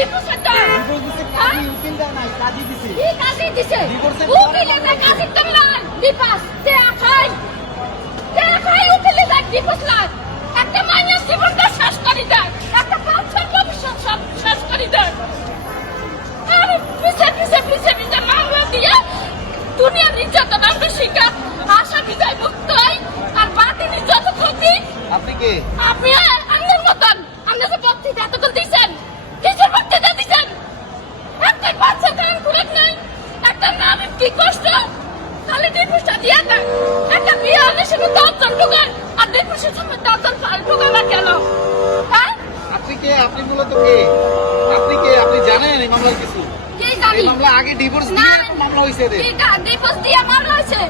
Dipu centre divorce দিছে কাজী উকিল দাও নাই কাজী দিছে কি কাজে দিছে ডিভোর্সের উকিলে না কাজে করলাম দীপাস তে আখাই উকিলে না দীপাস লাগ একটা মাইনাস জীবনটা শেষ করে দেয় একটা কালচার ভবিষ্যৎ সব শেষ করে দেয় আর পিছে মামলা দিয়ে দুনিয়ার নির্যাতন আমরা শিখা আশা বিদায় মুক্ত হয় আর বাকি নির্যাত ক্ষতি আপনি কে আপনি আন্নের মতন আপনি যে বক্তৃতা এতক্ষণ দিচ্ছেন কিসের বক্তৃতা দিচ্ছেন একটা বাচ্চা দান করে নাই একটা নামের কি কষ্ট তাহলে ডিভোর্সটা দিয়ে দেয় একটা বিয়ে হলে সেটা 10 জন ঢোকায় আর ডিভোর্সের জন্য 10 জন ঢোকায় না কেন হ্যাঁ আপনি কে আপনি মূলত কে আপনি জানেন এই মামলার কিছু কি জানি এই মামলা আগে ডিভোর্স দিয়ে তো মামলা হইছে রে এটা ডিভোর্স দিয়ে মামলা হয়েছে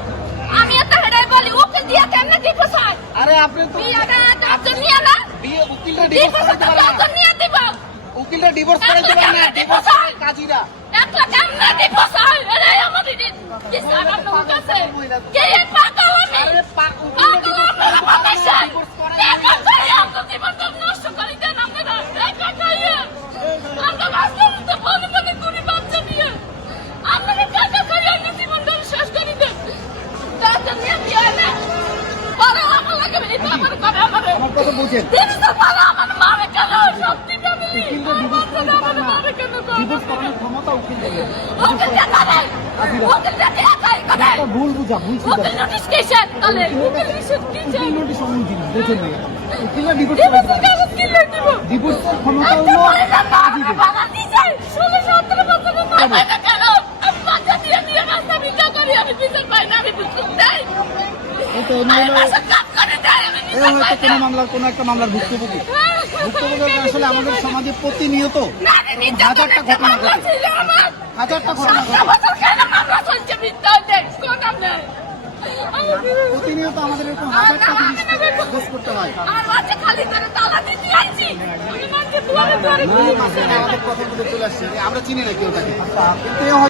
আমি একটা হেডাই বলি উকিল দিয়ে কেমনে ডিভোর্স হয় আরে আপনি তো বিয়েটা 10 জন নিয়ে না বিয়ে উকিলটা ডিভোর্স ডিভোর্স করাইতে পারে 10 জন না নিয়ে দিব উকিলটা ডিভোর্স করাইতে পারে না ডিভোর্স করে কাজীরা একটা কেমনে ডিভোর্স হয় এরাই আমাদের কি সারা লোক আছে কে পাগল আমি আরে উকিলটা ডিভোর্স আমার কথা বুঝেন উকিলটা ডিভোর্স করাইতে পারে না ডিভোর্স করানোর ক্ষমতা উকিল দেবে একটা ভুল বুঝা ভুল ছিল উকিল নোটিশ অন্য জিনিস বুঝেন না উকিলটা ডিভোর্স করাইতে পারে ডিভোর্সের ক্ষমতা হলো কাজী দেবে এই তো হয়তো কোনো মামলার কোনো একটা মামলার ভুক্তভোগী আসলে আমাদের সমাজে প্রতিনিয়ত হাজারটা ঘটনা ঘটে প্রতিনিয়ত আমাদের এরকম হাজারটা জিনিস ফেস করতে হয় আমাদের কথা বলে চলে আসছে আমরা চিনি না কেউ তাকে কিন্তু